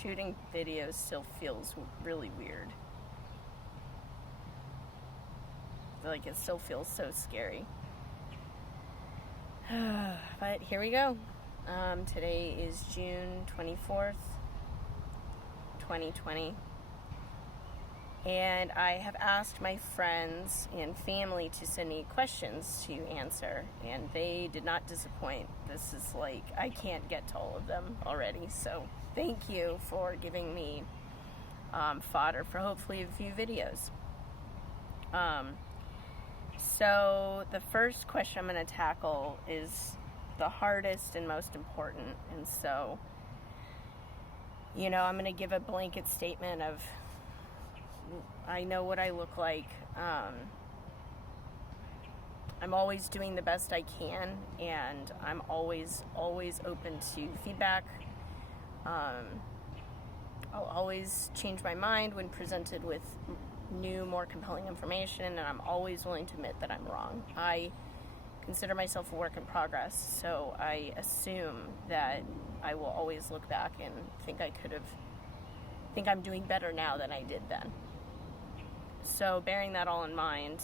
shooting videos still feels really weird. Like, it still feels so scary. But here we go. Today is June 24th, 2020. And I have asked my friends and family to send me questions to answer, and they did not disappoint. This is like, I can't get to all of them already, so thank you for giving me fodder for hopefully a few videos. So the first question I'm going to tackle is the hardest and most important, and so, I'm going to give a blanket statement of, I know what I look like. I'm always doing the best I can, and I'm always open to feedback. I'll always change my mind when presented with new, more compelling information, and I'm always willing to admit that I'm wrong. I consider myself a work in progress, so I assume that I will always look back and think I'm doing better now than I did then. So bearing that all in mind,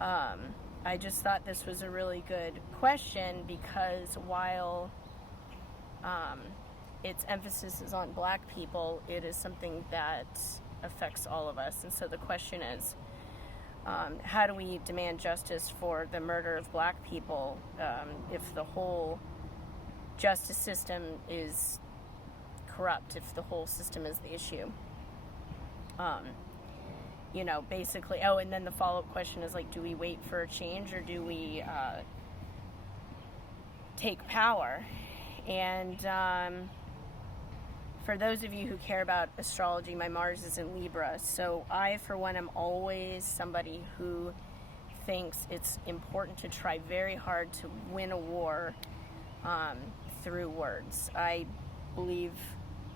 I just thought this was a really good question because while its emphasis is on Black people, it is something that affects all of us. And so the question is, how do we demand justice for the murder of Black people if the whole justice system is corrupt, if the whole system is the issue? Basically, and then the follow-up question is like, do we wait for a change or do we take power? And for those of you who care about astrology, my Mars is in Libra, so I, for one, am always somebody who thinks it's important to try very hard to win a war through words. I believe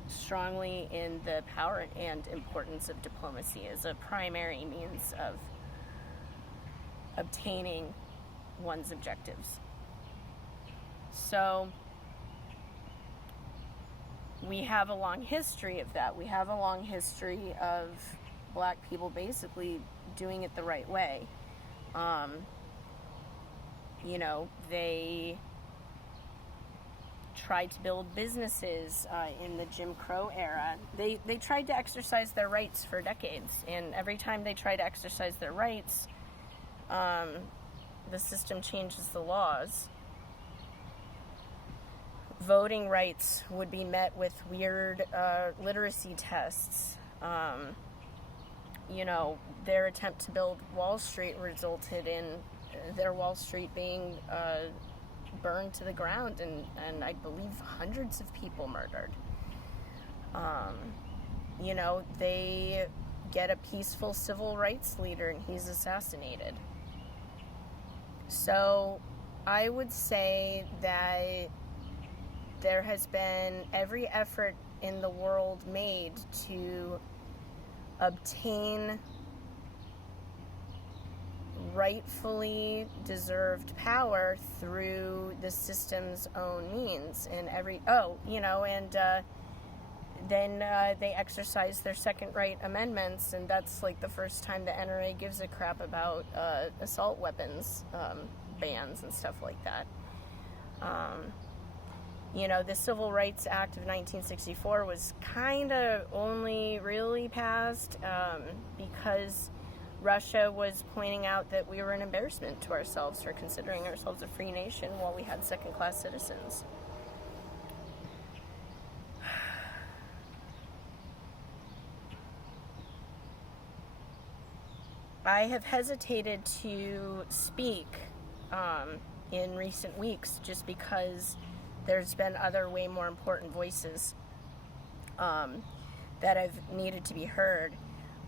strongly in the power and importance of diplomacy as a primary means of obtaining one's objectives. So we have a long history of that. We have a long history of Black people basically doing it the right way. They tried to build businesses in the Jim Crow era. They tried to exercise their rights for decades, and every time they try to exercise their rights, the system changes the laws. Voting rights would be met with weird literacy tests. Their attempt to build Wall Street resulted in their Wall Street being burned to the ground, and I believe hundreds of people murdered. They get a peaceful civil rights leader and he's assassinated. So I would say that there has been every effort in the world made to obtain rightfully deserved power through the system's own means, and then they exercise their second right amendments, and that's like the first time the NRA gives a crap about assault weapons bans and stuff like that. The Civil Rights Act of 1964 was kind of only really passed because Russia was pointing out that we were an embarrassment to ourselves for considering ourselves a free nation while we had second-class citizens. I have hesitated to speak in recent weeks just because there's been other way more important voices that have needed to be heard.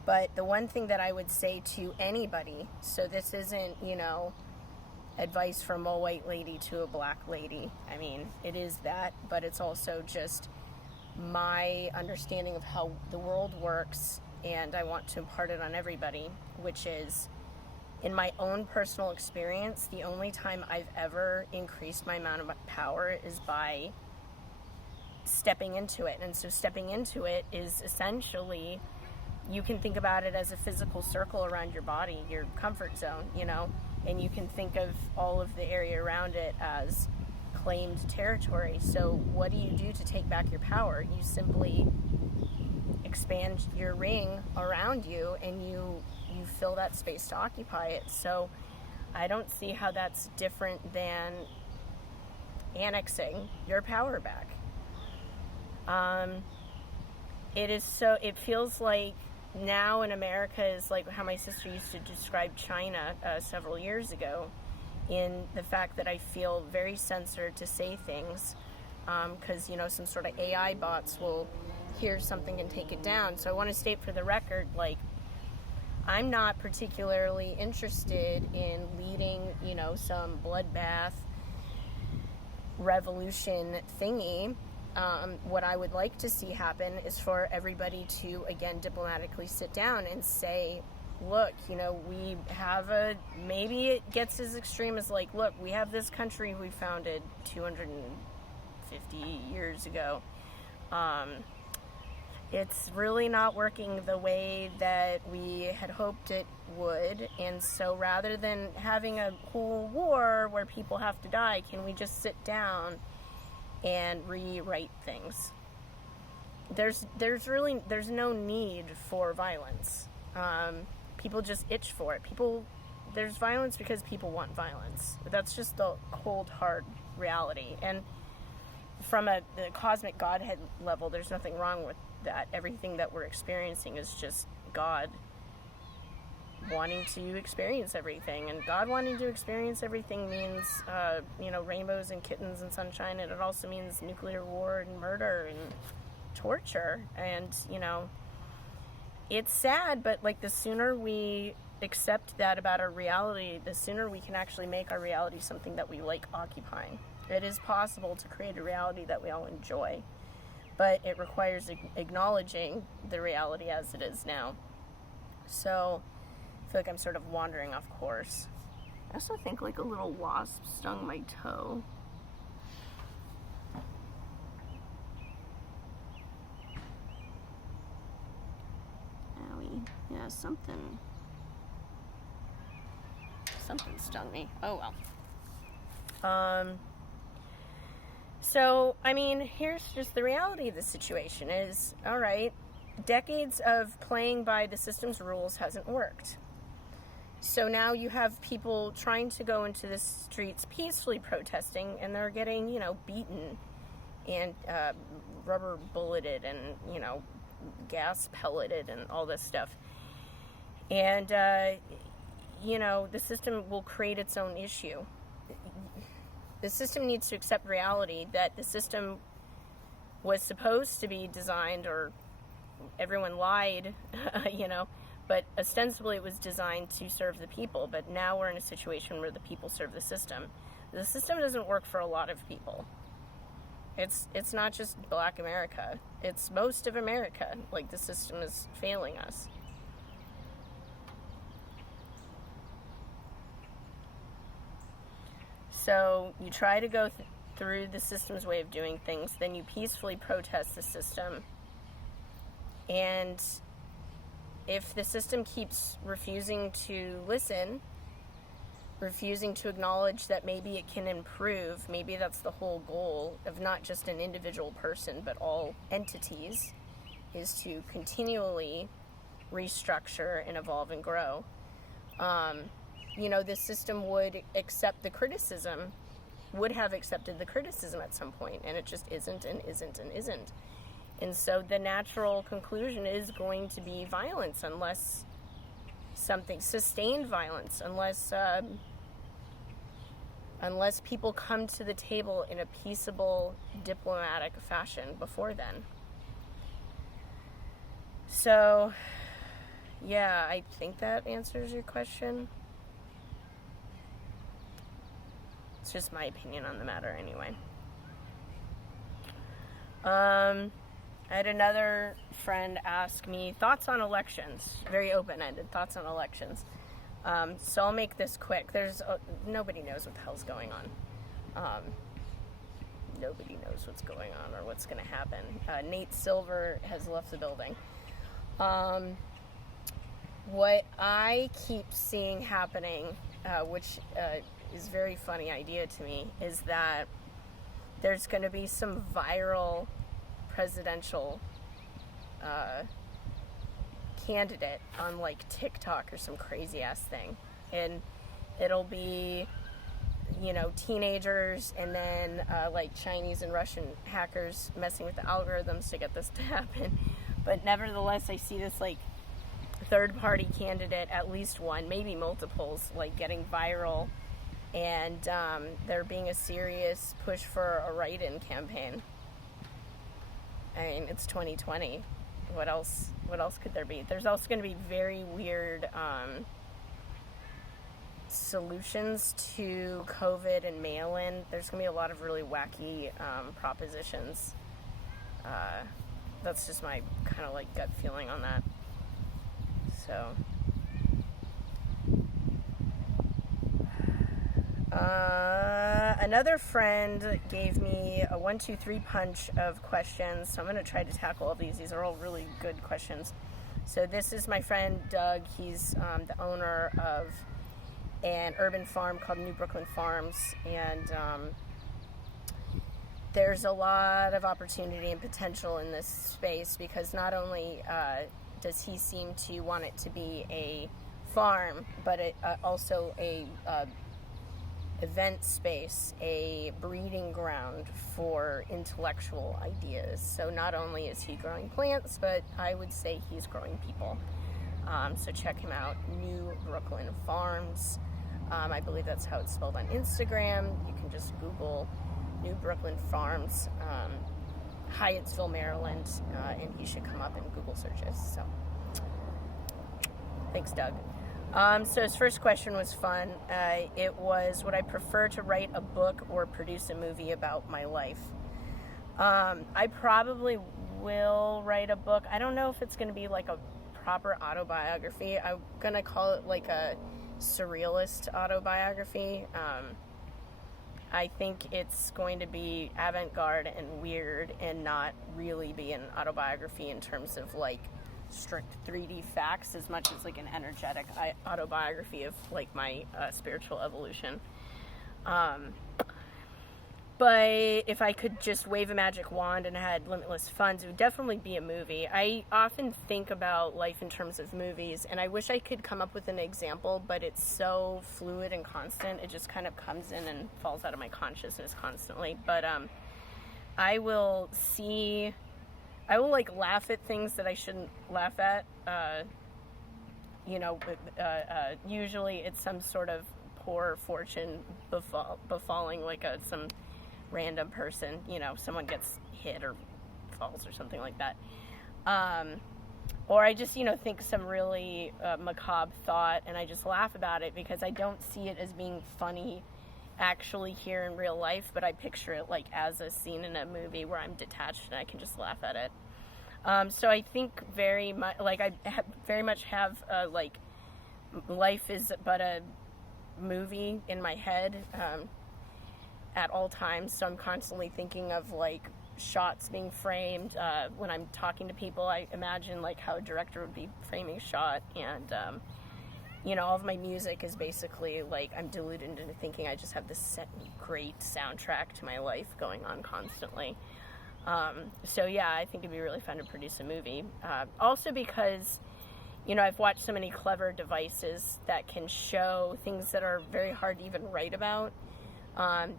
But the one thing that I would say to anybody, so this isn't, advice from a white lady to a Black lady. I mean, it is that, but it's also just my understanding of how the world works, and I want to impart it on everybody, which is, in my own personal experience, the only time I've ever increased my amount of power is by stepping into it. And so stepping into it is essentially, you can think about it as a physical circle around your body, your comfort zone, and you can think of all of the area around it as claimed territory. So what do you do to take back your power? You simply expand your ring around you, and you fill that space to occupy it. So I don't see how that's different than annexing your power back. It feels like now in America is like how my sister used to describe China several years ago, in the fact that I feel very censored to say things because some sort of AI bots will hear something and take it down. So I want to state for the record, like, I'm not particularly interested in leading some bloodbath revolution thingy. What I would like to see happen is for everybody to, again, diplomatically sit down and say, look, we have maybe it gets as extreme as like, look, we have this country we founded 250 years ago. It's really not working the way that we had hoped it would. And so rather than having a whole war where people have to die, can we just sit down and rewrite things? There's no need for violence. People just itch for it. There's violence because people want violence. That's just the cold, hard reality. And from the cosmic Godhead level, there's nothing wrong with that. Everything that we're experiencing is just God wanting to experience everything. And God wanting to experience everything means, rainbows and kittens and sunshine. And it also means nuclear war and murder and torture. And, it's sad, but like the sooner we accept that about our reality, the sooner we can actually make our reality something that we like occupying. It is possible to create a reality that we all enjoy, but it requires acknowledging the reality as it is now. So I feel like I'm sort of wandering off course. I also think like a little wasp stung my toe. Owie. Yeah, something stung me. Oh well. So, here's just the reality of the situation is, all right, decades of playing by the system's rules hasn't worked. So now you have people trying to go into the streets peacefully protesting, and they're getting, beaten and rubber bulleted and, gas pelleted and all this stuff. And, the system will create its own issue. The system needs to accept reality that the system was supposed to be designed, or everyone lied, but ostensibly it was designed to serve the people. But now we're in a situation where the people serve the system. The system doesn't work for a lot of people. It's not just Black America. It's most of America. Like, the system is failing us. So you try to go through the system's way of doing things, then you peacefully protest the system. And if the system keeps refusing to listen, refusing to acknowledge that maybe it can improve, maybe that's the whole goal of not just an individual person, but all entities, is to continually restructure and evolve and grow. The system would accept the criticism, would have accepted the criticism at some point, and it just isn't and isn't and isn't. And so the natural conclusion is going to be violence, unless something, sustained violence, unless people come to the table in a peaceable, diplomatic fashion before then. So, yeah, I think that answers your question. It's just my opinion on the matter anyway. I had another friend ask me thoughts on elections, very open-ended thoughts on elections. So I'll make this quick. Nobody knows what the hell's going on. nobody knows what's going on or what's going to happen. Nate Silver has left the building. What I keep seeing happening, which is a very funny idea to me, is that there's going to be some viral presidential candidate on like TikTok or some crazy ass thing, and it'll be, you know, teenagers and then like Chinese and Russian hackers messing with the algorithms to get this to happen. But nevertheless, I see this like third party candidate, at least one, maybe multiples, like getting viral, and there being a serious push for a write-in campaign. I mean, it's 2020. What else could there be? There's also going to be very weird solutions to COVID and mail-in. There's going to be a lot of really wacky propositions. That's just my kind of like gut feeling on that. So, another friend gave me a 1, 2, 3 punch of questions, so I'm going to try to tackle all these. These are all really good questions. So this is my friend Doug. He's the owner of an urban farm called New Brooklyn Farms, and there's a lot of opportunity and potential in this space, because not only does he seem to want it to be a farm, but it also a event space, a breeding ground for intellectual ideas. So not only is he growing plants, but I would say he's growing people. So check him out, New Brooklyn Farms. I believe that's how it's spelled on Instagram. You can just Google New Brooklyn Farms, Hyattsville, Maryland, and he should come up in Google searches. So thanks, Doug. So his first question was fun. It was, would I prefer to write a book or produce a movie about my life? I probably will write a book. I don't know if it's going to be like a proper autobiography. I'm going to call it like a surrealist autobiography. I think it's going to be avant-garde and weird and not really be an autobiography in terms of like strict 3D facts, as much as like an energetic autobiography of like my spiritual evolution. But if I could just wave a magic wand and had limitless funds, it would definitely be a movie. I often think about life in terms of movies, and I wish I could come up with an example, but it's so fluid and constant. It just kind of comes in and falls out of my consciousness constantly. But I will like laugh at things that I shouldn't laugh at. Usually it's some sort of poor fortune befalling like some random person, someone gets hit or falls or something like that. Or I just, think some really macabre thought and I just laugh about it because I don't see it as being funny actually here in real life, but I picture it like as a scene in a movie where I'm detached and I can just laugh at it. So I think very much, like I very much have like life is but a movie in my head at all times. So I'm constantly thinking of like shots being framed. When I'm talking to people, I imagine like how a director would be framing a shot, and all of my music is basically like I'm deluded into thinking I just have this great soundtrack to my life going on constantly. So yeah, I think it'd be really fun to produce a movie. Also because, I've watched so many clever devices that can show things that are very hard to even write about,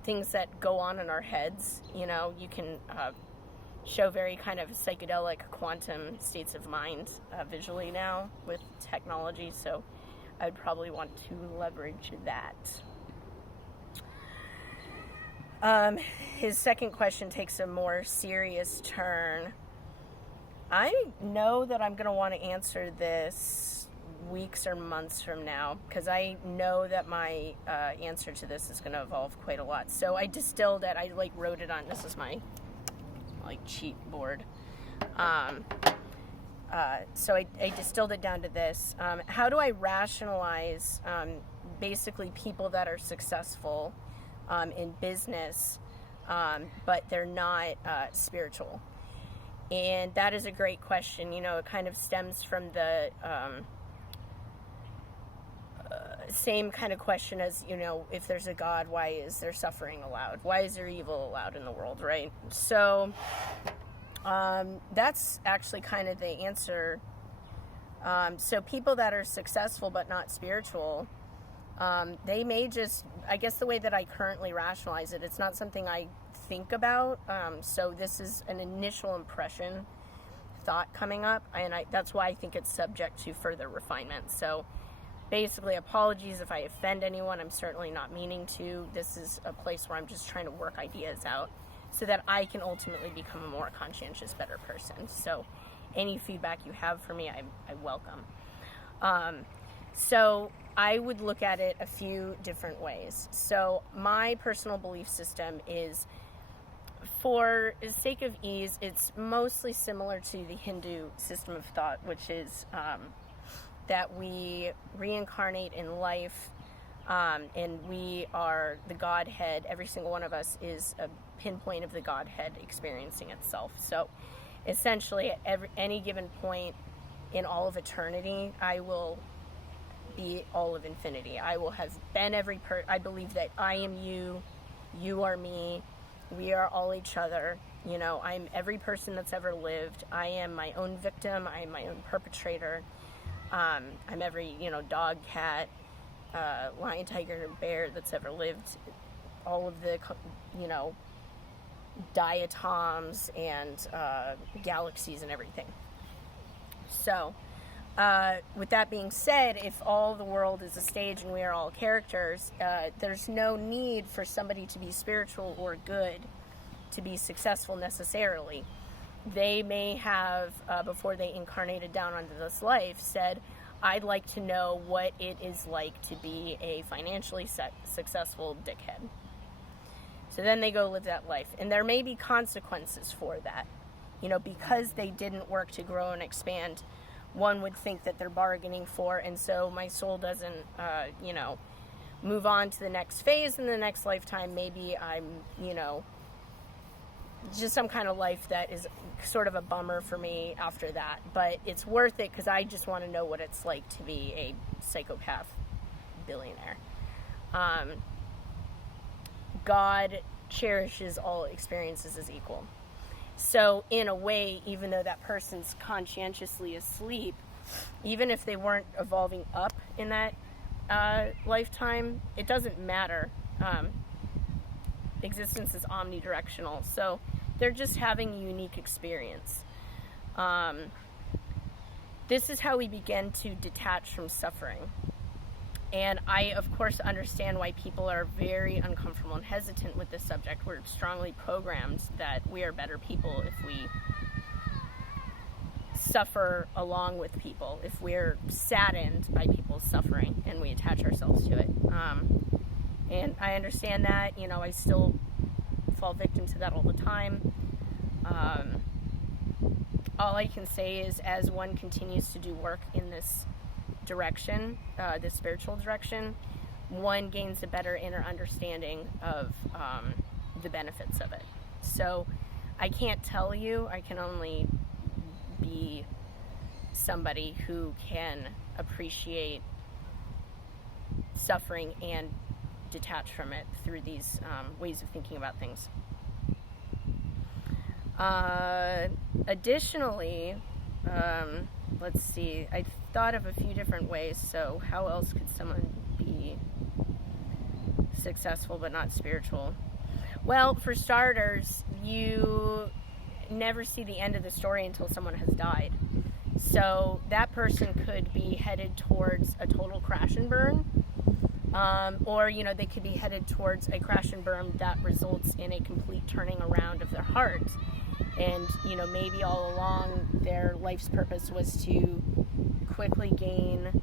things that go on in our heads. You can show very kind of psychedelic quantum states of mind visually now with technology, so I'd probably want to leverage that. His second question takes a more serious turn. I know that I'm going to want to answer this weeks or months from now, because I know that my answer to this is going to evolve quite a lot. So I distilled it. I wrote it on, this is my cheat board. So I distilled it down to this. How do I rationalize basically people that are successful in business but they're not spiritual? And that is a great question. It kind of stems from the same kind of question as, if there's a God, why is there suffering allowed? Why is there evil allowed in the world, right? So that's actually kind of the answer. So people that are successful but not spiritual, they may just, I guess the way that I currently rationalize it, it's not something I think about. So this is an initial impression thought coming up, and that's why I think it's subject to further refinement. So basically, apologies if I offend anyone. I'm certainly not meaning to. This is a place where I'm just trying to work ideas out so that I can ultimately become a more conscientious, better person. So any feedback you have for me, I welcome. So I would look at it a few different ways. So my personal belief system is, for the sake of ease, it's mostly similar to the Hindu system of thought, which is that we reincarnate in life, and we are the Godhead. Every single one of us is a pinpoint of the Godhead experiencing itself. So essentially, at any given point in all of eternity, I will be all of infinity. I will have been I believe that I am you, you are me, we are all each other. I'm every person that's ever lived. I am my own victim. I am my own perpetrator. I'm every, dog, cat, lion, tiger, bear that's ever lived. All of the, diatoms and galaxies and everything. So, with that being said, if all the world is a stage and we are all characters, there's no need for somebody to be spiritual or good to be successful necessarily. They may have, before they incarnated down onto this life, said, I'd like to know what it is like to be a financially successful dickhead. So then they go live that life. And there may be consequences for that. Because they didn't work to grow and expand, one would think that they're bargaining for, and so my soul doesn't, move on to the next phase in the next lifetime. Maybe I'm, just some kind of life that is sort of a bummer for me after that. But it's worth it because I just want to know what it's like to be a psychopath billionaire. God cherishes all experiences as equal. So in a way, even though that person's conscientiously asleep, even if they weren't evolving up in that lifetime, it doesn't matter. Existence is omnidirectional. So they're just having a unique experience. This is how we begin to detach from suffering. And I, of course, understand why people are very uncomfortable and hesitant with this subject. We're strongly programmed that we are better people if we suffer along with people, if we're saddened by people's suffering and we attach ourselves to it. And I understand that, I still fall victim to that all the time. All I can say is, as one continues to do work in this direction, this spiritual direction, one gains a better inner understanding of the benefits of it. So I can't tell you, I can only be somebody who can appreciate suffering and detach from it through these ways of thinking about things. Additionally, let's see, I thought of a few different ways. So how else could someone be successful but not spiritual? Well, for starters, you never see the end of the story until someone has died. So that person could be headed towards a total crash and burn, or they could be headed towards a crash and burn that results in a complete turning around of their heart. And maybe all along their life's purpose was to quickly gain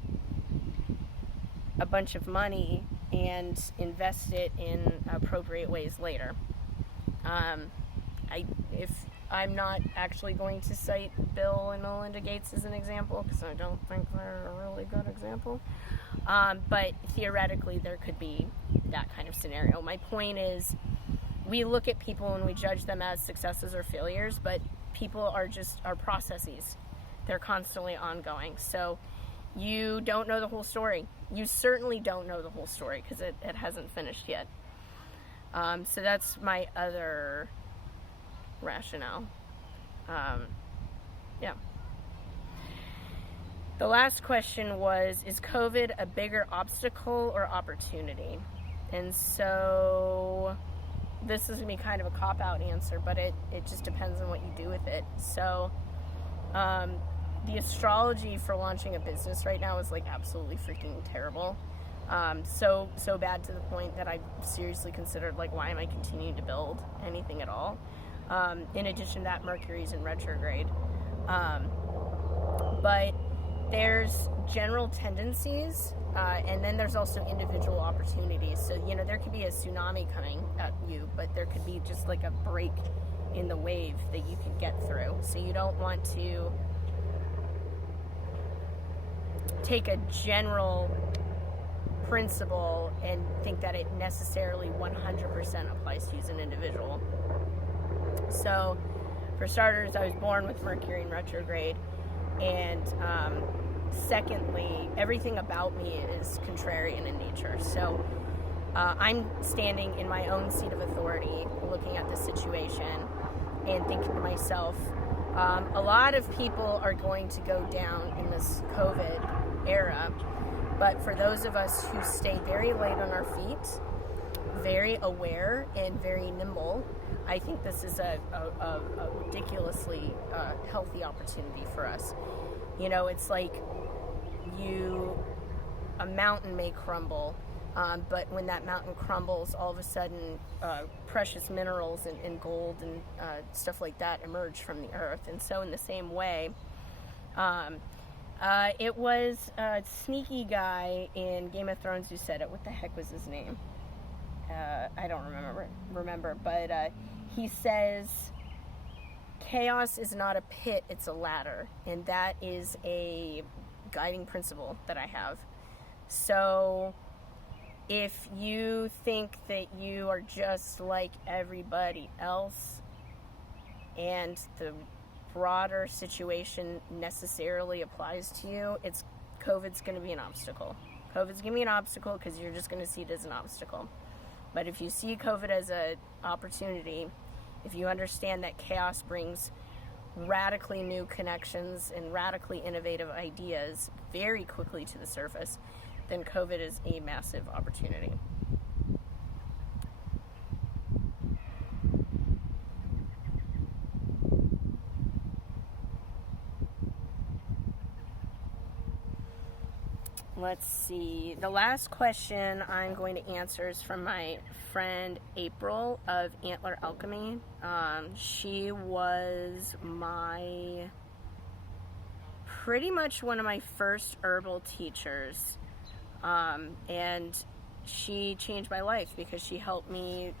a bunch of money and invest it in appropriate ways later. If I'm not actually going to cite Bill and Melinda Gates as an example, because I don't think they're a really good example, but theoretically there could be that kind of scenario. My point is, we look at people and we judge them as successes or failures, but people are processes. They're constantly ongoing. So you don't know the whole story. You certainly don't know the whole story because it hasn't finished yet. So that's my other rationale. Yeah. The last question was, is COVID a bigger obstacle or opportunity? And so this is going to be kind of a cop-out answer, but it just depends on what you do with it. So the astrology for launching a business right now is like absolutely freaking terrible. So bad to the point that I've seriously considered, like, why am I continuing to build anything at all? In addition to that, Mercury's in retrograde. But there's general tendencies, and then there's also individual opportunities. So, there could be a tsunami coming at you, but there could be just like a break in the wave that you can get through. So you don't want to take a general principle and think that it necessarily 100% applies to you as an individual. So, for starters, I was born with Mercury in retrograde, and secondly, everything about me is contrarian in nature. So I'm standing in my own seat of authority, looking at the situation and thinking to myself, a lot of people are going to go down in this COVID era, but for those of us who stay very light on our feet, very aware and very nimble, I think this is a ridiculously healthy opportunity for us. It's like a mountain may crumble, but when that mountain crumbles, all of a sudden precious minerals and gold and stuff like that emerge from the earth. And so in the same way, it was a sneaky guy in Game of Thrones who said it. What the heck was his name? I don't remember, but he says, chaos is not a pit, it's a ladder. And that is a guiding principle that I have. So if you think that you are just like everybody else and the broader situation necessarily applies to you, COVID's going to be an obstacle. COVID's going to be an obstacle because you're just going to see it as an obstacle. But if you see COVID as an opportunity, if you understand that chaos brings radically new connections and radically innovative ideas very quickly to the surface, then COVID is a massive opportunity. Let's see. The last question I'm going to answer is from my friend April of Antler Alchemy. She was pretty much one of my first herbal teachers. And she changed my life because she helped me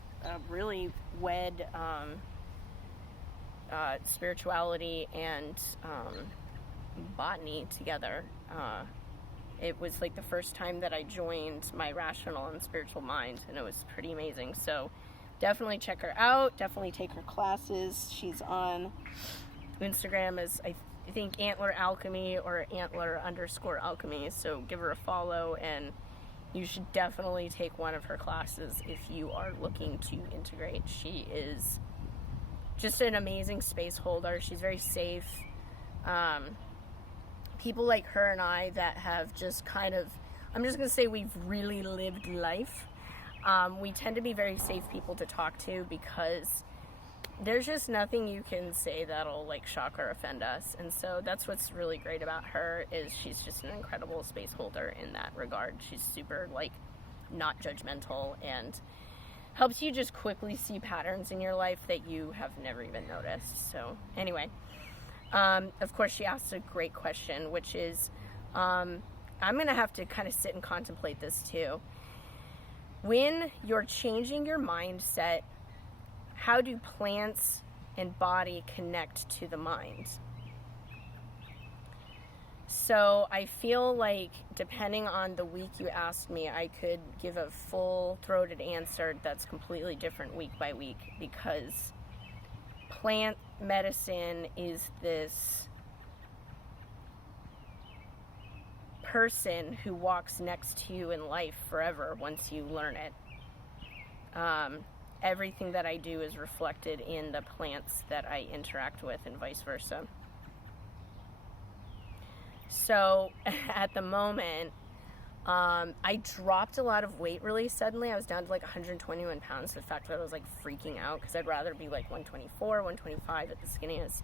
really wed spirituality and botany together. It was like the first time that I joined my rational and spiritual mind, and it was pretty amazing. So definitely check her out. Definitely take her classes. She's on Instagram as, I think, Antler Alchemy or Antler_alchemy. So give her a follow, and you should definitely take one of her classes if you are looking to integrate. She is just an amazing space holder. She's very safe. People like her and I that have just kind of, I'm just going to say we've really lived life. We tend to be very safe people to talk to because there's just nothing you can say that'll like shock or offend us. And so that's what's really great about her, is she's just an incredible space holder in that regard. She's super like not judgmental and helps you just quickly see patterns in your life that you have never even noticed. So anyway, of course, she asked a great question, which is, I'm going to have to kind of sit and contemplate this too. When you're changing your mindset, how do plants and body connect to the mind? So I feel like, depending on the week you asked me, I could give a full-throated answer that's completely different week by week, because plant medicine is this person who walks next to you in life forever once you learn it. Everything that I do is reflected in the plants that I interact with, and vice versa. So at the moment, I dropped a lot of weight really suddenly. I was down to like 121 pounds. The fact that I was like freaking out, because I'd rather be like 124, 125 at the skinniest.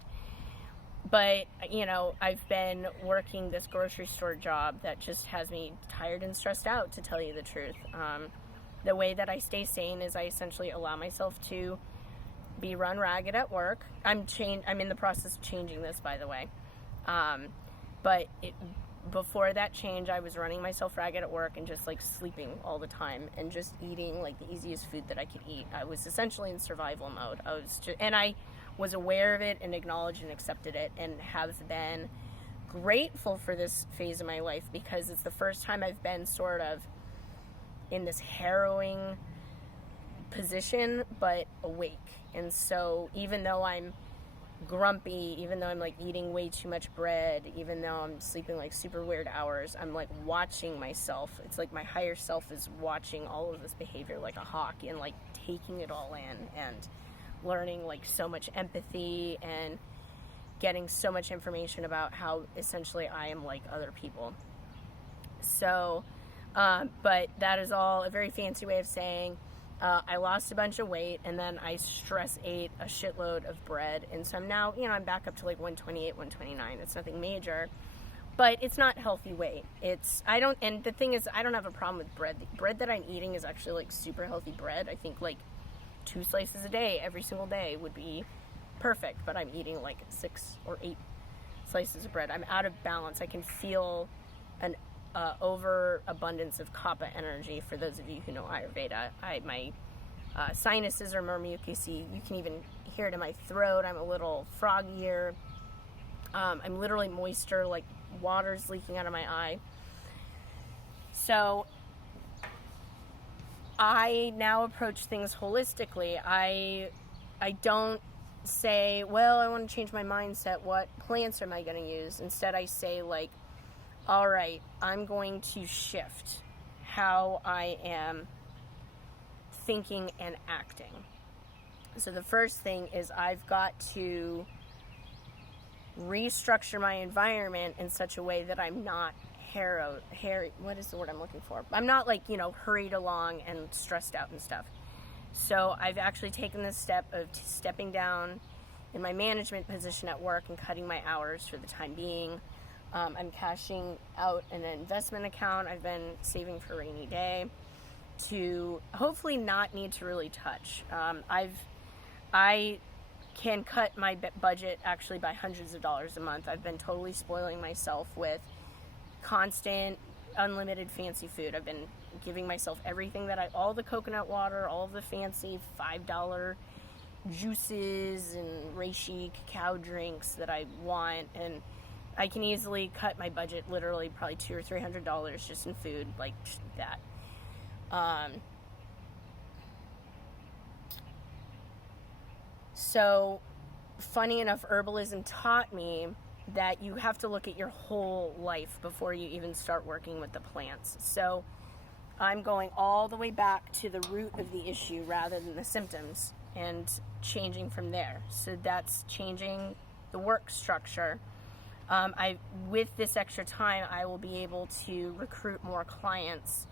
But, you know, I've been working this grocery store job that just has me tired and stressed out, to tell you the truth. The way that I stay sane is I essentially allow myself to be run ragged at work. I'm in the process of changing this, by the way. But before that change, I was running myself ragged at work and just like sleeping all the time and just eating like the easiest food that I could eat. I was essentially in survival mode. I was aware of it and acknowledged and accepted it, and have been grateful for this phase of my life, because it's the first time I've been sort of in this harrowing position, but awake. And so even though I'm grumpy, even though I'm like eating way too much bread, even though I'm sleeping like super weird hours, I'm like watching myself. It's like my higher self is watching all of this behavior like a hawk, and like taking it all in, and learning like so much empathy, and getting so much information about how essentially I am like other people. So but that is all a very fancy way of saying I lost a bunch of weight, and then I stress ate a shitload of bread, and so I'm now, I'm back up to like 128, 129. It's nothing major, but it's not healthy weight. And the thing is, I don't have a problem with bread. The bread that I'm eating is actually like super healthy bread. I think like 2 slices a day, every single day, would be perfect, but I'm eating like 6 or 8 slices of bread. I'm out of balance. I can feel an overabundance of kapha energy. For those of you who know Ayurveda, my sinuses are more mucousy. You can even hear it in my throat. I'm a little froggier. I'm literally moister, like water's leaking out of my eye. So I now approach things holistically. I don't say, well, I want to change my mindset. What plants am I going to use? Instead, I say like, all right, I'm going to shift how I am thinking and acting. So the first thing is I've got to restructure my environment in such a way that I'm not what is the word I'm looking for? I'm not like, hurried along and stressed out and stuff. So I've actually taken this step of stepping down in my management position at work and cutting my hours for the time being. I'm cashing out an investment account I've been saving for a rainy day to hopefully not need to really touch. I can cut my budget actually by hundreds of dollars a month. I've been totally spoiling myself with constant, unlimited fancy food. I've been giving myself everything all the coconut water, all of the fancy $5 juices and reishi cacao drinks that I want, and I can easily cut my budget literally probably $200 or $300 just in food, like that. So, funny enough, Herbalism taught me that you have to look at your whole life before you even start working with the plants. So, I'm going all the way back to the root of the issue rather than the symptoms, and changing from there. So that's changing the work structure. With this extra time, I will be able to recruit more clients,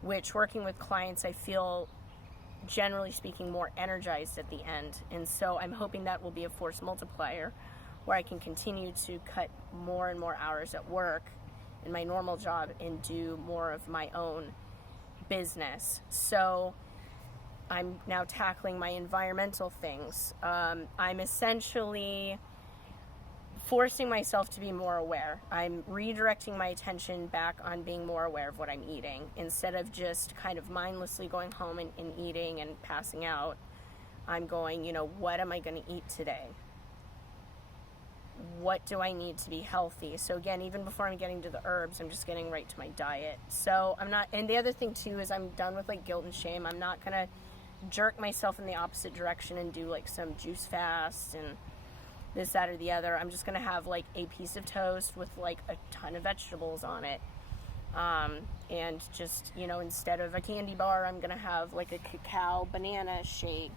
which, working with clients, I feel, generally speaking, more energized at the end. And so I'm hoping that will be a force multiplier, where I can continue to cut more and more hours at work in my normal job and do more of my own business. So I'm now tackling my environmental things. I'm essentially forcing myself to be more aware. I'm redirecting my attention back on being more aware of what I'm eating, instead of just kind of mindlessly going home and eating and passing out. I'm going, what am I going to eat today? what do I need to be healthy? So again, even before I'm getting to the herbs, I'm just getting right to my diet. So I'm not, and the other thing too is I'm done with like guilt and shame. I'm not going to jerk myself in the opposite direction and do like some juice fast and this, that, or the other. I'm just going to have like a piece of toast with like a ton of vegetables on it. And just, you know, instead of a candy bar, I'm going to have like a cacao banana shake.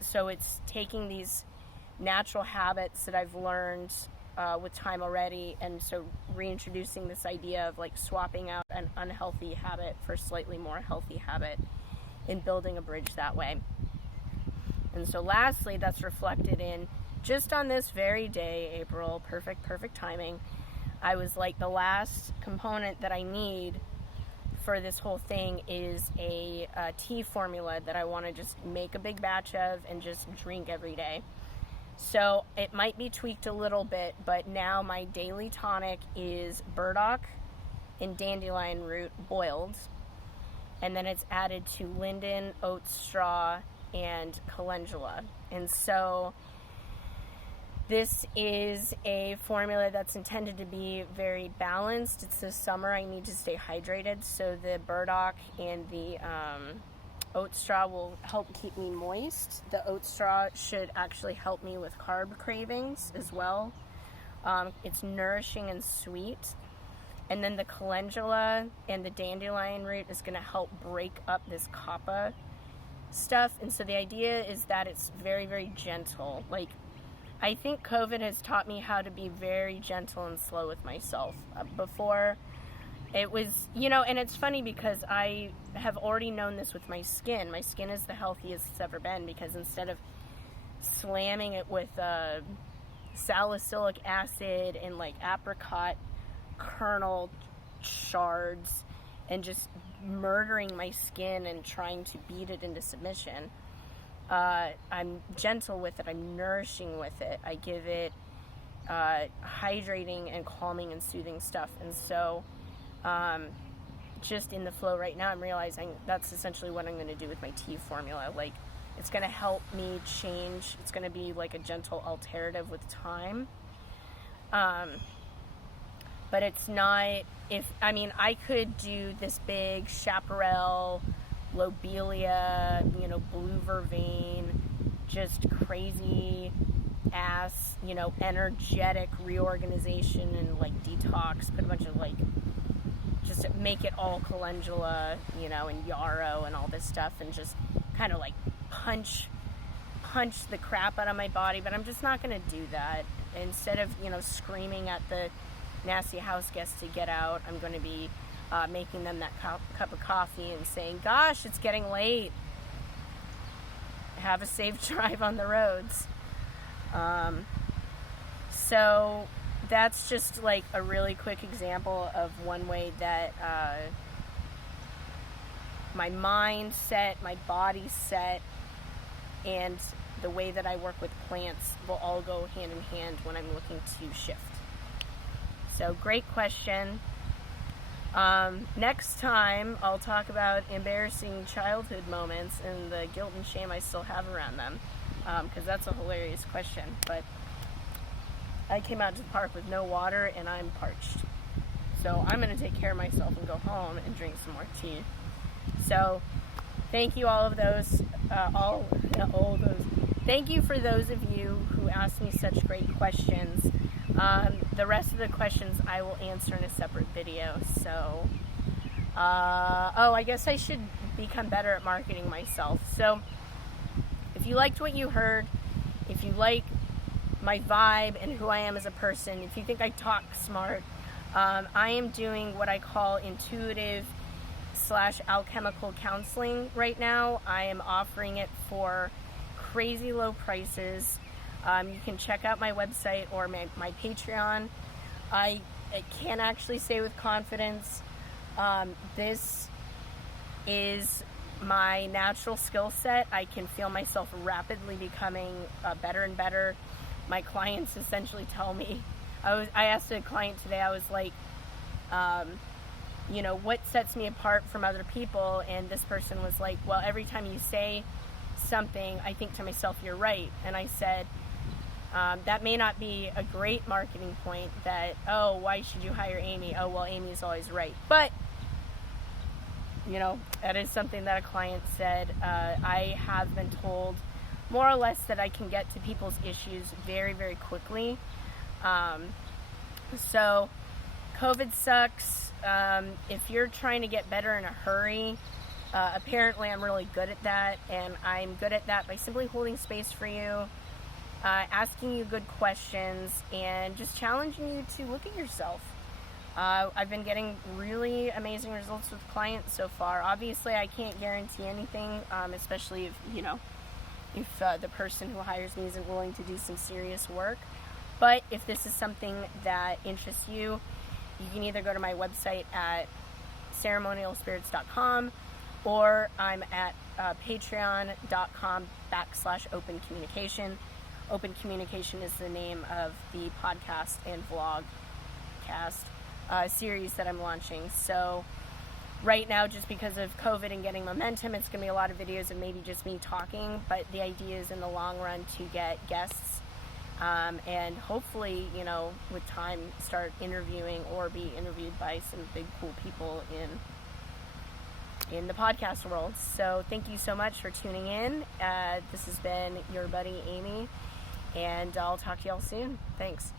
So it's taking these natural habits that I've learned with time already, and so reintroducing this idea of like swapping out an unhealthy habit for a slightly more healthy habit and building a bridge that way. And so lastly, that's reflected in just on this very day, April, perfect timing. I was like, the last component that I need for this whole thing is a tea formula that I want to just make a big batch of and just drink every day. So it might be tweaked a little bit, but now my daily tonic is burdock and dandelion root boiled, and then it's added to linden, oat straw, and calendula. And so this is a formula that's intended to be very balanced. It's the summer, I need to stay hydrated, so the burdock and the oat straw will help keep me moist. The oat straw should actually help me with carb cravings as well. It's nourishing and sweet. And then the calendula and the dandelion root is going to help break up this kapha stuff. And so the idea is that it's very, very gentle. Like, I think COVID has taught me how to be very gentle and slow with myself. Before, it was, you know, and it's funny because I have already known this with my skin. My skin is the healthiest it's ever been because instead of slamming it with salicylic acid and like apricot kernel shards and just murdering my skin and trying to beat it into submission, I'm gentle with it. I'm nourishing with it. I give it hydrating and calming and soothing stuff. And so just in the flow right now, I'm realizing that's essentially what I'm going to do with my tea formula. Like, it's going to help me change. It's going to be like a gentle alternative with time. But it's not, I could do this big chaparral, lobelia, you know, blue vervain, just crazy ass, you know, energetic reorganization and like detox, put a bunch of like, just make it all calendula, you know, and yarrow and all this stuff, and just kind of like punch the crap out of my body. But I'm just not going to do that. Instead of, you know, screaming at the nasty house guests to get out, I'm going to be making them that cup of coffee and saying, gosh, it's getting late. Have a safe drive on the roads. So that's just like a really quick example of one way that my mindset, my body set, and the way that I work with plants will all go hand in hand when I'm looking to shift. So great question. Next time I'll talk about embarrassing childhood moments and the guilt and shame I still have around them, because that's a hilarious question. But I came out to the park with no water and I'm parched, so I'm going to take care of myself and go home and drink some more tea. So thank you all of those, all those. Thank you for those of you who asked me such great questions. The rest of the questions I will answer in a separate video. So, I guess I should become better at marketing myself. So, if you liked what you heard, if you like my vibe and who I am as a person, if you think I talk smart, I am doing what I call intuitive/alchemical counseling right now. I am offering it for crazy low prices. You can check out my website or my Patreon. I can actually say with confidence, this is my natural skill set. I can feel myself rapidly becoming better and better. My clients essentially tell me, I asked a client today, I was like, what sets me apart from other people? And this person was like, well, every time you say something, I think to myself, you're right. And I said, That may not be a great marketing point that, oh, why should you hire Amy? Oh, well, Amy's always right. But, that is something that a client said. I have been told more or less that I can get to people's issues very, very quickly. So COVID sucks. If you're trying to get better in a hurry, apparently I'm really good at that, and I'm good at that by simply holding space for you, asking you good questions, and just challenging you to look at yourself. I've been getting really amazing results with clients so far. Obviously, I can't guarantee anything, especially if the person who hires me isn't willing to do some serious work. But if this is something that interests you, you can either go to my website at ceremonialspirits.com, or I'm at patreon.com/open communication. Open Communication is the name of the podcast and vlogcast series that I'm launching. So right now, just because of COVID and getting momentum, it's going to be a lot of videos of maybe just me talking, but the idea is in the long run to get guests and hopefully, with time, start interviewing or be interviewed by some big, cool people in the podcast world. So thank you so much for tuning in. This has been your buddy, Amy, and I'll talk to y'all soon. Thanks.